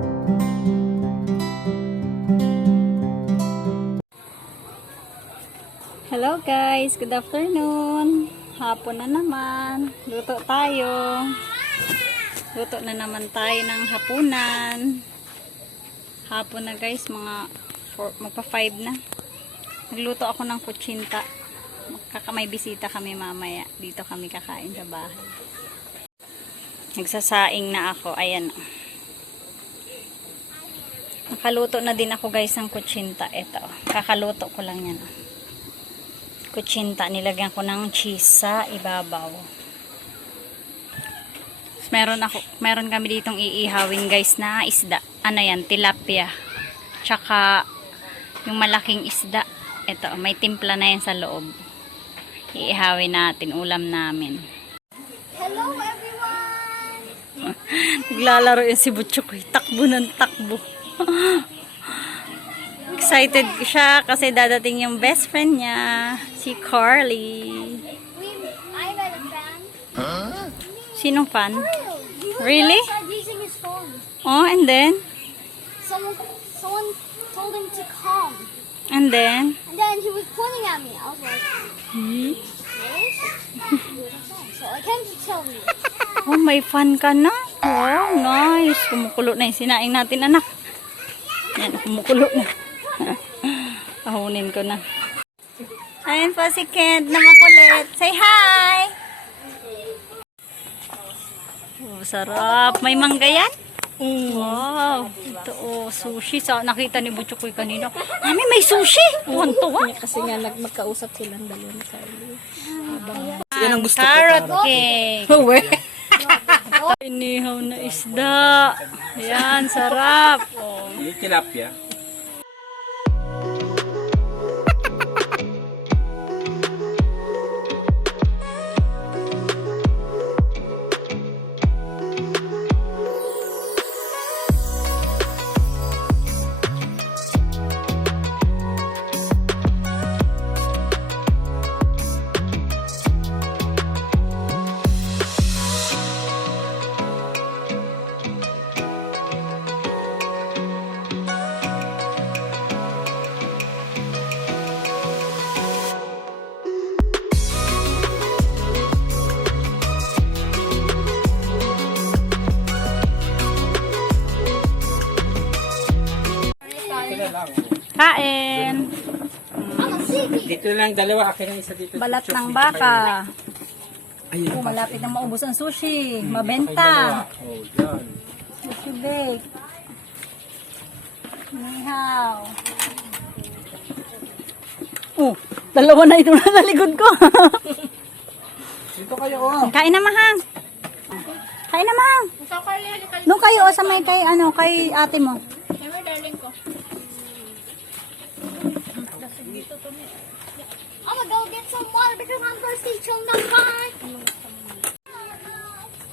Hello guys, good afternoon. Hapon na naman. Luto tayo. Luto na naman tayo ng hapunan. Hapon na guys, magpa 5 na. Nagluto ako ng kutsinta. May bisita kami mamaya. Dito kami kakain sa bahay. Nagsasaing na ako. Ayan. Nakaluto na din ako guys ng kutsinta. Ito. Kakaluto ko lang yan. Kutsinta. Nilagyan ko ng cheese sa ibabaw. Meron kami ditong iihawin guys na isda. Ano yan? Tilapia. Tsaka yung malaking isda. Ito. May timpla na yan sa loob. Iihawin natin. Ulam namin. Hello everyone! Naglalaro yun si Buchukoy. Takbo ng takbo. Excited siya kasi dadating yung best friend niya, si Carly. I met a fan. Sinong fan? Really? Really? He started using his phone. Oh, and then? Someone told him to come. And then? And then he was pointing at me. I was like, really? So I came to tell me. Oh, may fan ka na? Wow, nice. Kumukulo na yung sinaing natin, anak. Yan, kumukulo na. Ahunin ko na. Ayun po si Kent na makulit. Say hi! Oh, sarap. May mangga yan? Wow. Ito oh, sushi. Nakita ni Buchukoy kanina. Mami, may sushi! Tuwan-tuwa. Kasi nga magkausap silang dalawa ni Carly. Yan ang gusto Carrot cake. Inihaw na isda. Yan, sarap. Oh. Ini tilapia. Kain. Dito lang dalawa, akin ang isa dito. Balat ng baka. Oh, malapit na maubos ang sushi. Mabenta. Oh, yan. Sushi bake. Nihaw. Oh, dalawa na ito na likod ko. Dito kayo, oh. Kain na, mahang. Kain na, mahang. Doon kayo, sa may kay ate mo. I'm gonna go get some water because I'm thirsty. Chung na kain.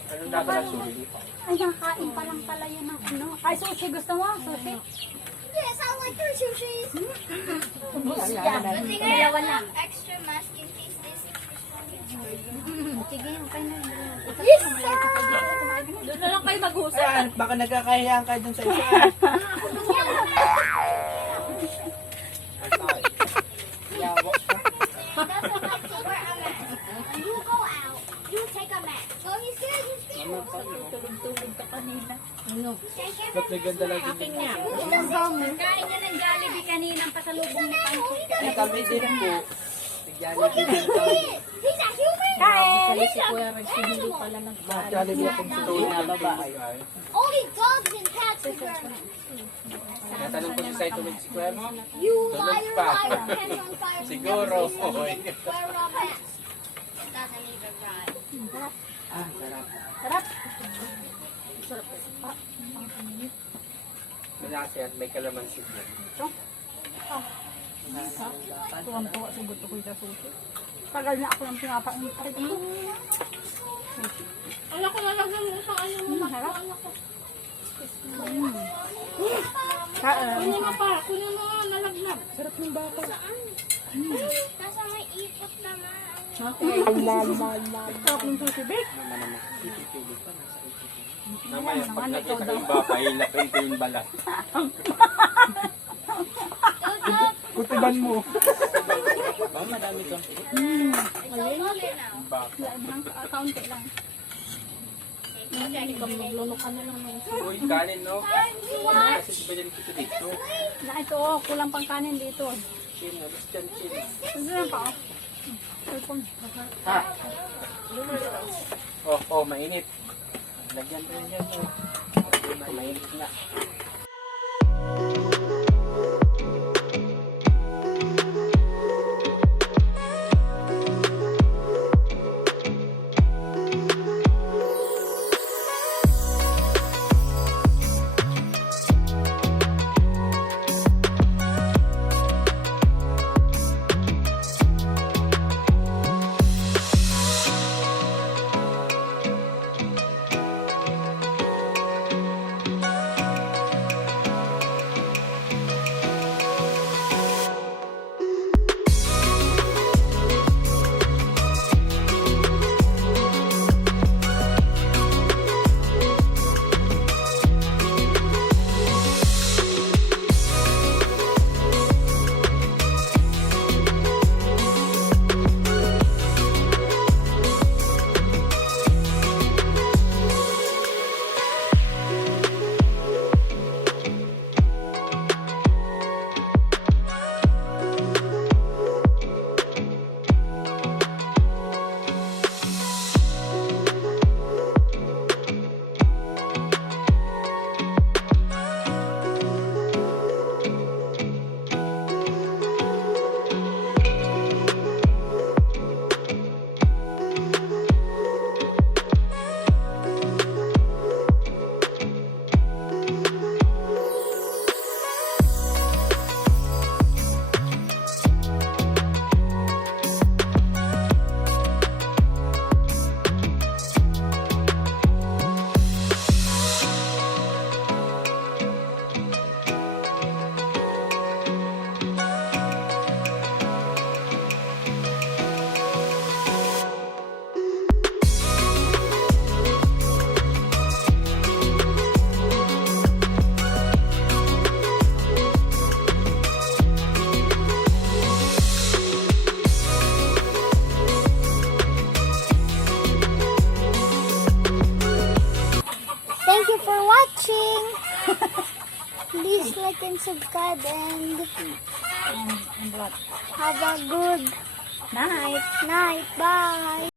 Anong dadala sulit? Ay, nakain pa lang pala yun ng ano. Ay, sushi. Gusto mo? Sushi? Yes, I like your sushi. Good thing I have extra masking piece this. Sige, okay na. Yes, sir. Doon na lang kayo mag-usap. Baka nagkakahiyaan kayo dun sa isa. You go out. You take a mat. So he's good. He's good. Tulog-tulog ka kanina. Ano? Ba't may ganda lang din? Kain niya ng Jollibee kaninang pasalubong ni Pancho. Kami din po. Nag-Jollibee din kami. He's a human. Kain! Si Kuya Rex, hindi pala Jollibee akong sutuin na babae. Only dogs and cats are good. Natanong ko sa ito si Kuya mo. You Tulog liar, pa. liar. Hands on fire. Siguro. Oy. Wear a mask. It doesn't even ride. Ah, sarap. Sarap. Malaki at may kalamansi din. Tuwang-tuwa sugot ko sa sushi. Tagal na ako ng pinapain. Alam ko nalagyan mo sa ayaw mo. Harap. Kain. Kunin mo pa. Kunin mo nga nalaglag. Sarap ng bata. Saan? Nasa may ipot naman. Sarap ng sushi bake. Namaya, pag nakita ko yung baka, hilapin ko yung balat. Kutiban mo. Baka madami to. Baka. Kaunti lang. Maglunok ka na lang ng isa. Uy, kanin, no? Kasi di ba yan kita dito? Na ito, kulang pang kanin dito. Chin, alas dyan, chin. Gusto na pa, Cellphone. Ha? Oh, mainit. Lagyan ko yan, oh. Mainit nga. Thank you for watching. Please like and subscribe and And what? have a good Night. night. Bye.